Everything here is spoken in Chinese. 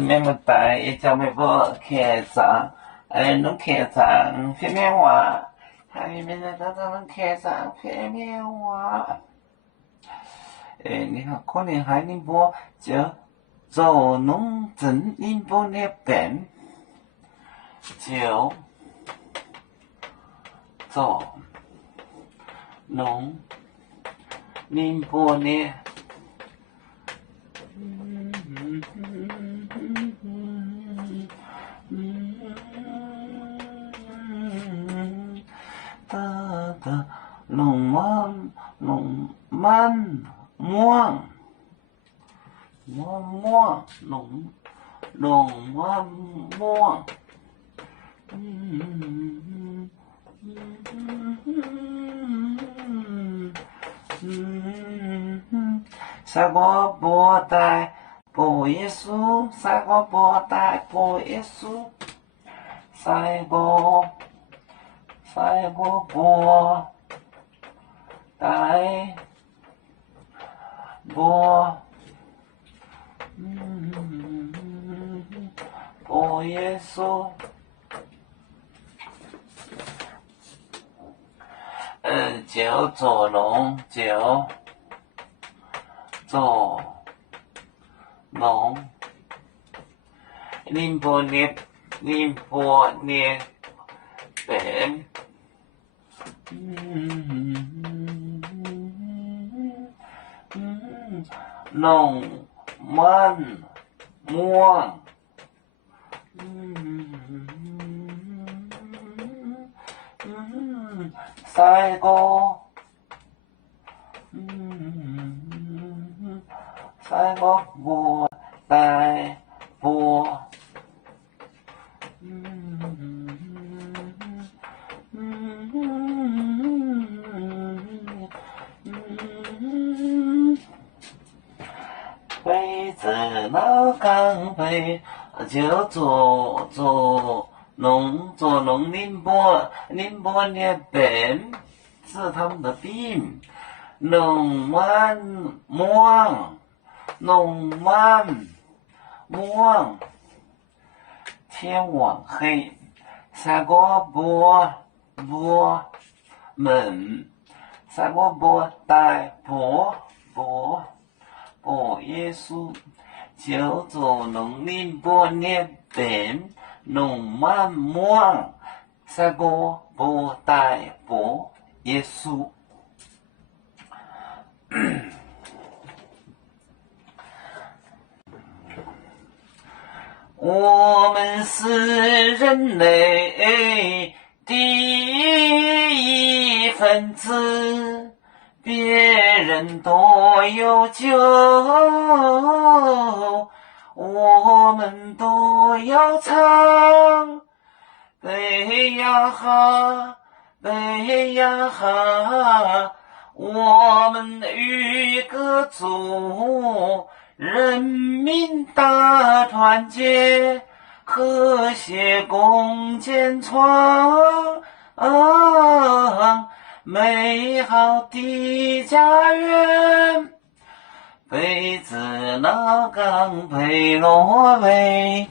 咩物大，一叫咩波开张，侬开张片面话，还面的当侬开张片面话，你看可能还能波就做侬真能波那边，就做侬能波那。龙王龙满ม่วง龙王ม่วง三个波带波耶稣，三个波带波耶稣，三个波带波，波耶稣，就做龙就做龙，宁波捏เป็นนงมันม่วงไส้โกบัวตายบัว杯子老钢杯就做农宁波那边是他们的病，农มันม่วง天网黑，三个波门，三个波带波耶稣，就做农宁波那边农มันม่วง，三个波带波耶稣。我们是人类第一分子，别人都有救，我们都要唱。北呀哈，我们与各族人民大团结，和谐共建创美好的家园。北子老港北罗北